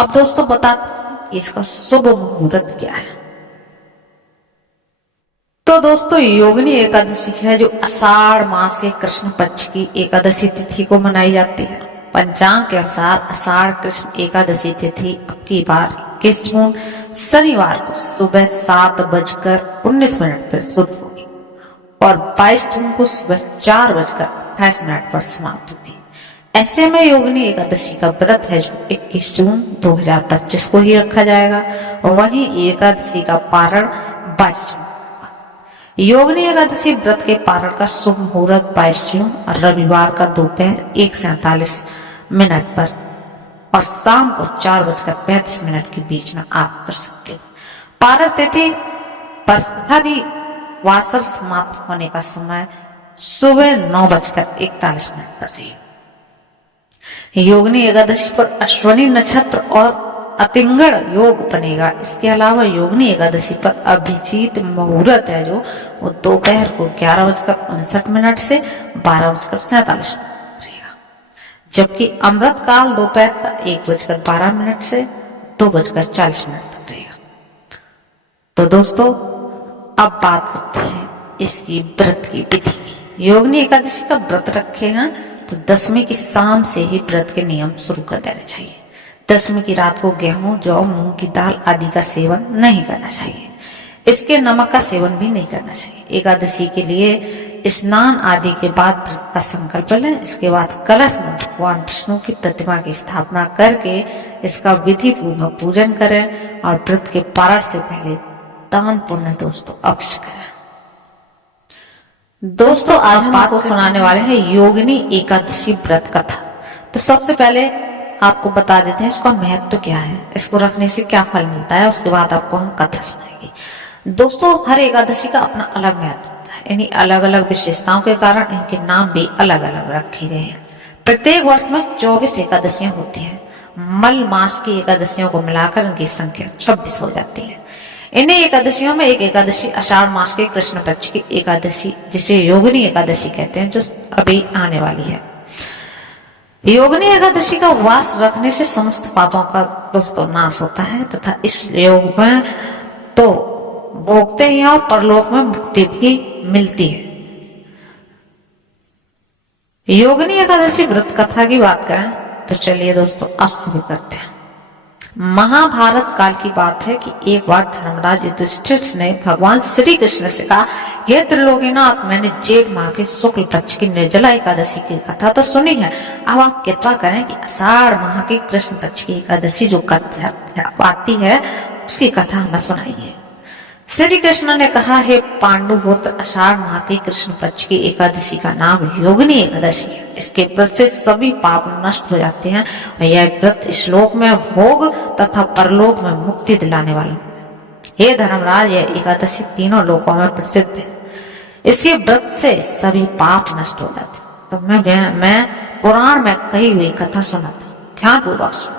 अब दोस्तों बता इसका शुभ मुहूर्त क्या है। तो दोस्तों योगिनी एकादशी है जो आषाढ़ मास के कृष्ण पक्ष की एकादशी तिथि को मनाई जाती है। पंचांग के अनुसार आषाढ़ कृष्ण एकादशी तिथि अब की बार 21 जून शनिवार को सुबह 7:19 पर शुरू होगी और 22 जून को सुबह 4:28 पर समाप्त होगी। ऐसे में योगिनी एकादशी का व्रत है जो 21 जून 2025 को ही रखा जाएगा और वहीं एकादशी का पारण 22 जून। योगिनी एकादशी व्रत के पारण का शुभ मुहूर्त 22 जून और रविवार का दोपहर 1:47 पर और शाम को 4:35 के बीच में आप कर सकते हो। पारण तिथि पर हरि वासर समाप्त होने का समय सुबह 9:41 पर है। योगिनी एकादशी पर अश्विनी नक्षत्र और अतिंगड़ योग बनेगा। इसके अलावा योगिनी एकादशी पर अभिजीत मुहूर्त है जो वो दोपहर को 11:59 से 12:47 रहेगा, जबकि अमृत काल दोपहर का 1:12 से 2:40 तक रहेगा। तो दोस्तों अब बात करते हैं इसकी व्रत की विधि की। योगिनी एकादशी का व्रत रखे हैं तो दशमी की शाम से ही व्रत के नियम शुरू कर देने चाहिए। दशमी की रात को गेहूं, जौ, मूंग की दाल आदि का सेवन नहीं करना चाहिए। इसके नमक का सेवन भी नहीं करना चाहिए। एकादशी के लिए स्नान आदि के बाद व्रत का संकल्प लें। इसके बाद कलश में भगवान विष्णु की प्रतिमा की स्थापना करके इसका विधि पूर्वक पूजन करें और व्रत के पारण से पहले दान पुण्य दोस्तों अवश्य करें। दोस्तों आज हम आपको सुनाने वाले हैं योगिनी एकादशी व्रत कथा। तो सबसे पहले आपको बता देते हैं इसका महत्व क्या है, इसको रखने से क्या फल मिलता है, उसके बाद आपको हम कथा सुनाएंगे। दोस्तों हर एकादशी का अपना अलग महत्व होता है। इन्हीं अलग अलग विशेषताओं के कारण इनके नाम भी अलग अलग रखे गए हैं। प्रत्येक वर्ष में 24 एकादशियां होती हैं। मल मास की एकादशियों को मिलाकर इनकी संख्या 26 हो जाती है। इन्हीं एकादशियों में एक एकादशी आषाढ़ मास के कृष्ण पक्ष की एकादशी जिसे योगिनी एकादशी कहते हैं जो अभी आने वाली है। योगिनी एकादशी का उपवास रखने से समस्त पापों का दोस्तों नाश होता है तथा इस योग में तो भोगते ही और परलोक में मुक्ति भी मिलती है। योगिनी एकादशी व्रत कथा की बात करें तो चलिए दोस्तों अब शुरू करते हैं। महाभारत काल की बात है कि एक बार धर्मराज युधिष्ठिर ने भगवान श्री कृष्ण से कहा, हे त्रिलोकीनाथ, मैंने जेठ माह के शुक्ल पक्ष की निर्जला एकादशी की कथा तो सुनी है। अब आप कृपा करें कि आषाढ़ माह की कृष्ण पक्ष की एकादशी जो कथा आती है उसकी कथा हमें सुनाइए। श्री कृष्ण ने कहा, हे पांडुपुत्र, आषाढ़ माह की कृष्ण पक्ष की एकादशी का नाम योगिनी एकादशी है। इसके व्रत से सभी पाप नष्ट हो जाते हैं और यह व्रत इस लोक में भोग तथा परलोक में मुक्ति दिलाने वाला है। हे धर्मराज, यह एकादशी तीनों लोकों में प्रसिद्ध है। इसके व्रत से सभी पाप नष्ट हो जाते हैं। तो मैं पुराण में कही हुई कथा सुनाता हूँ, ध्यान पूर्वक सुनो।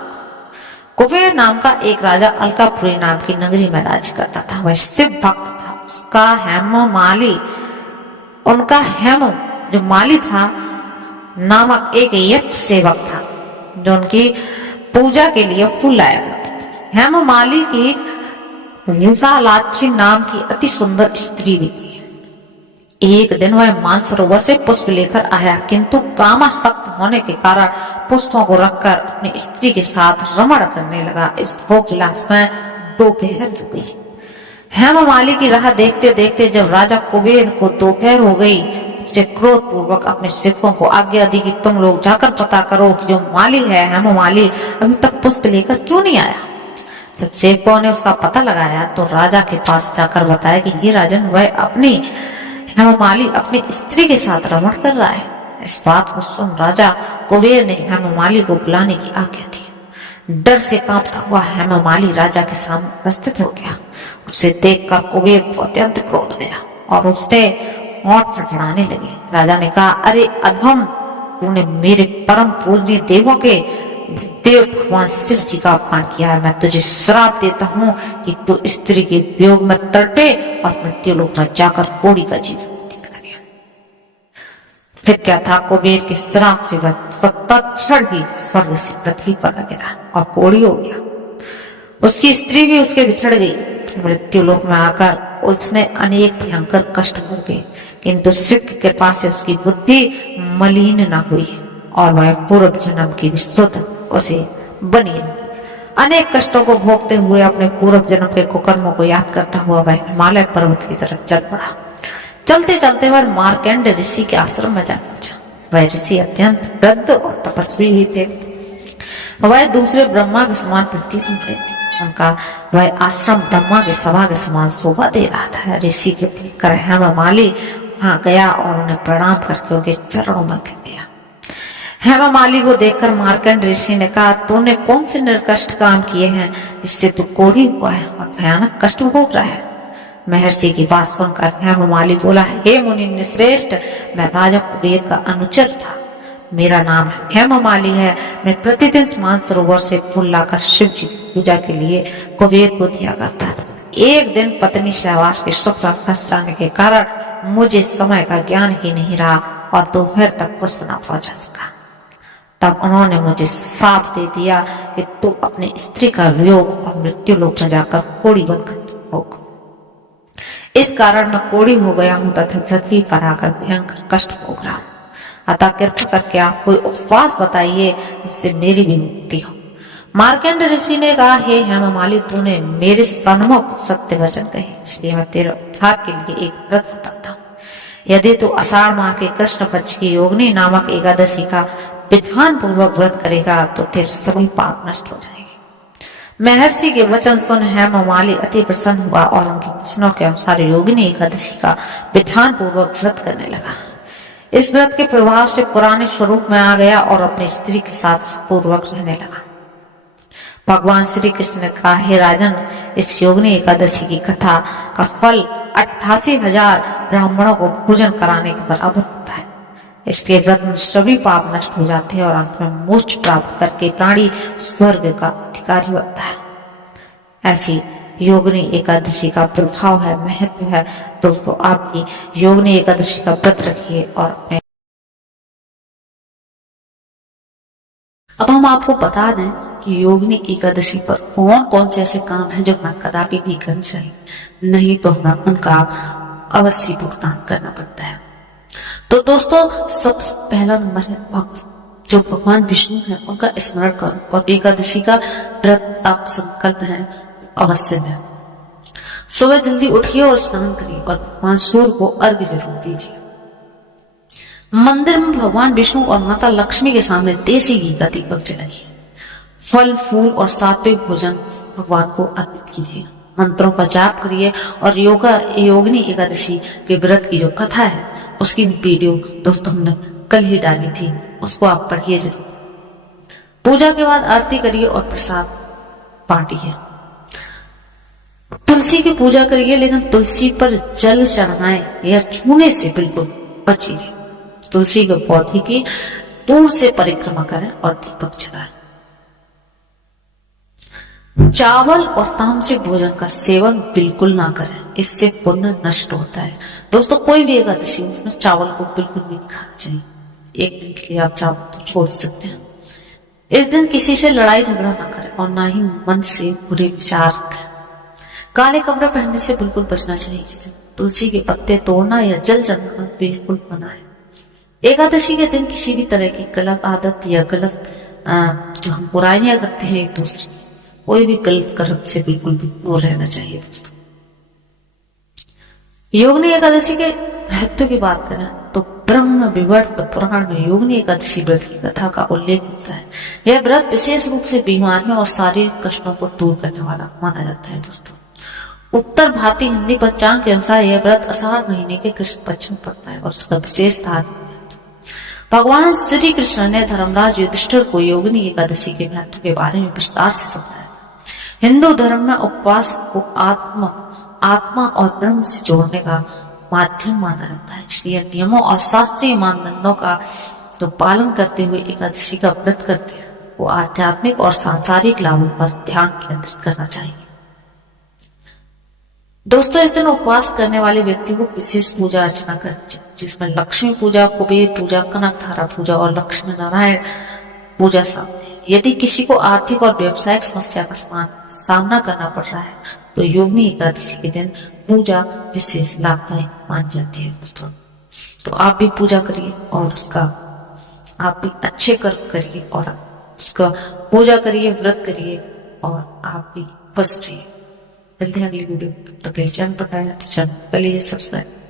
कुबेर नाम का एक राजा अलकापुरी नाम की नगरी में राज करता था। वह शिव भक्त था। उसका हेममाली उनका हेम जो माली था नामक एक यक्ष सेवक था जो उनकी पूजा के लिए फूल लाया करता था। हेममाली की विशालाक्षी नाम की अति सुंदर स्त्री भी थी। एक दिन वह मानसरोवर से पुष्प लेकर आया, किंतु कामासक्त होने के कारण पुष्पों को रखकर अपनी स्त्री के साथ रमण करने लगा। इस भोग विलास में दोपहर हो गई। हेममाली की राह देखते देखते जब राजा कुबेर को दोपहर हो गई, उसने क्रोध पूर्वक अपने सेवकों को आज्ञा दी कि तुम लोग जाकर पता करो कि जो माली है हेममाली अभी तक पुष्प लेकर क्यों नहीं आया। जब सेवकों ने उसका पता लगाया तो राजा के पास जाकर बताया कि ये राजन, वह अपनी हेममाली अपनी स्त्री के साथ रमण कर रहा है। इस बात को सुन राजा कुबेर ने हेममाली को बुलाने की आज्ञा दी। डर से कांपता हुआ हेममाली राजा के सामने उपस्थित हो गया। उसे देखकर कुबेर को अत्यंत क्रोध आया और उसने होंठ फड़फड़ाने लगे। राजा ने कहा, अरे अधम, तूने मेरे परम पूजनीय देवों के देव भगवान शिव जी का अपमान किया है। मैं तुझे श्राप देता हूँ कि तू स्त्री के वियोग में तड़पे और मृत्यु लोक में जाकर कोड़ी का जीवन व्यतीत करे। फिर क्या था, कुबेर के श्राप से वह तत्क्षण ही स्वर्ग से पृथ्वी पर गिरा और कोड़ी हो गया। उसकी स्त्री भी उसके बिछड़ गई। मृत्यु लोक में आकर उसने अनेक भयंकर कष्ट भोगे, किंतु शिव की कृपा से उसकी बुद्धि मलिन न हुई और वह पूर्व जन्म की विशुद्ध उसे बनी रही। अनेक कष्टों को भोगते हुए अपने पूर्व जन्म के कुकर्मों को याद करता हुआ वह हिमालय पर्वत की तरफ चल पड़ा। चलते चलते वह मार्कंड ऋषि के आश्रम में जा पहुंचा। वह ऋषि अत्यंत वृद्ध और तपस्वी भी थे। वह दूसरे ब्रह्मा के समान प्रतीत हो रहे थे। उनका वह आश्रम ब्रह्मा के सभा के समान शोभा दे रहा था। ऋषि के देखकर हेममाली वहां गया और उन्हें प्रणाम करके उनके चरणों में गिर गया। हेममाली को देखकर मार्कंड ऋषि ने कहा, तूने कौन से निर्कष्ट काम किए हैं जिससे तू कोढ़ी हुआ है और भयानक कष्ट भोग रहा है? महर्षि की बात सुनकर हेममाली बोला, हे मुनि श्रेष्ठ, मैं राजा कुबेर का अनुचर था। मेरा नाम हेममाली है। मैं प्रतिदिन मानसरोवर से फूल लाकर शिव जी की पूजा के लिए कुबेर को दिया करता था। एक दिन पत्नी सहवास के सुख में फंस जाने के कारण मुझे समय का ज्ञान ही नहीं रहा और दोपहर तक पुष्प न पहुंचा सका। तब उन्होंने मुझे साथ दे दिया कि तू अपनी स्त्री का वियोग और मृत्यु लोक में जाकर कोढ़ी बनकर भोग। इस कारण मैं कोढ़ी हो गया हूं तथा पृथ्वी पर आकर भयंकर कष्ट भोग रहा हूं। अतः कृपा करके आप कोई उपवास बताइए जिससे मेरी भी मुक्ति हो। मार्कंड ऋषि ने कहा, हे हेममाली, तूने मेरे सन्मुख सत्य वचन कहे, इसलिए मैं तेरे उद्धार के लिए एक व्रत बताता हूँ। यदि तू आषाढ़ माह के कृष्ण पक्ष की योगिनी नामक एकादशी का विधान पूर्वक व्रत करेगा तो तेरे सभी पाप नष्ट हो जाएंगे। महर्षि के वचन सुन हेममाली अति प्रसन्न हुआ और उनके वचनों के अनुसार योगिनी एकादशी का विधान पूर्वक व्रत करने लगा। इस व्रत के प्रभाव से पुराने स्वरूप में आ गया और अपनी स्त्री के साथ पूर्वक रहने लगा। भगवान श्री कृष्ण ने कहा, हे राजन, इस योगिनी एकादशी की कथा का फल 88,000 ब्राह्मणों को भोजन कराने के बराबर होता है। इसके व्रत में सभी पाप नष्ट हो जाते हैं और अंत में मोक्ष प्राप्त करके प्राणी स्वर्ग का अधिकारी बनता है। ऐसी योगिनी एकादशी का प्रभाव है, महत्व है। दोस्तों, आप भी योगिनी एकादशी का व्रत रखिए और अपने। अब हम आपको बता दें कि योगिनी एकादशी पर कौन कौन से ऐसे काम हैं जो हमें कदापि नहीं करने चाहिए, नहीं तो हमें उनका अवश्य भुगतान करना पड़ता है। तो दोस्तों, सबसे पहला नंबर है जो भगवान विष्णु है उनका स्मरण करो और एकादशी का व्रत आप संकल्प है अवश्य है। सुबह जल्दी उठिए और स्नान करिए और भगवान सूर्य को अर्घ्य जरूर दीजिए। मंदिर में भगवान विष्णु और माता लक्ष्मी के सामने देसी घी का दीपक जलाइए। फल फूल और सात्विक भोजन भगवान को अर्पित कीजिए। मंत्रों का जाप करिए और योगिनी एकादशी के व्रत की जो कथा है उसकी वीडियो दोस्तों हमने कल ही डाली थी, उसको आप पढ़िए जरूर। पूजा के बाद आरती करिए और प्रसाद बांटिए। तुलसी की पूजा करिए, लेकिन तुलसी पर जल चढ़ाएं या छूने से बिल्कुल बचिए। तुलसी के पौधे की दूर से परिक्रमा करें और दीपक जलाएं। चावल और तामसिक भोजन का सेवन बिल्कुल ना करें, इससे पुण्य नष्ट होता है। दोस्तों, कोई भी एकादशी उसमें चावल को बिल्कुल नहीं खाना चाहिए। एक दिन के लिए आप चावल तो छोड़ सकते हैं। इस दिन किसी से लड़ाई झगड़ा ना करें और ना ही मन से बुरे विचार रखें। काले कपड़े पहनने से बिल्कुल बचना चाहिए। तुलसी के पत्ते तोड़ना या जल चढ़ाना बिल्कुल मना है। एकादशी के दिन किसी भी तरह की गलत आदत या गलत जो हम बुराइयां करते हैं एक दूसरे की, कोई भी गलत कर्म से बिल्कुल भी दूर रहना चाहिए। दोस्तों, योगिनी एकादशी के महत्व की बात करें तो ब्रह्म विवर्त पुराण में योगिनी एकादशी व्रत की कथा का उल्लेख होता है। यह व्रत विशेष रूप से बीमारियों और शारीरिक कष्टों को दूर करने वाला माना जाता है। दोस्तों, उत्तर भारतीय हिंदी पंचांग के अनुसार यह व्रत आषाढ़ महीने के कृष्ण पक्ष में पड़ता है और उसका विशेष धार्मिक महत्व। भगवान श्री कृष्ण ने धर्मराज युधिष्ठिर को योगिनी एकादशी के महत्व के बारे में विस्तार से समझाया था। हिंदू धर्म में उपवास को आत्मा और ब्रह्म से जोड़ने का माध्यम माना जाता है, इसलिए नियमों और शास्त्रीय मानदंडों का जो पालन करते हुए एकादशी का व्रत करते हैं वो आध्यात्मिक और सांसारिक लाभों पर ध्यान केंद्रित करना चाहिए। दोस्तों, इस दिन उपवास करने वाले व्यक्ति को विशेष पूजा अर्चना करनी चाहिए, जिसमें लक्ष्मी पूजा, कुबेर पूजा, कनक धारा पूजा और लक्ष्मी नारायण पूजा शामिल है। यदि किसी को आर्थिक और व्यवसायिक समस्या का सामना करना पड़ रहा है तो योगिनी एकादशी के दिन पूजा विशेष लाभदायक मानी जाती है दोस्तों। तो आप भी पूजा करिए और उसका आप भी अच्छे कर्म करिए और उसका पूजा करिए, व्रत करिए और आप भी खुश रहिए। मिलते हैं अगली वीडियो में। तो चैनल पर नए हैं तो चैनल को कर लीजिए सब्सक्राइब।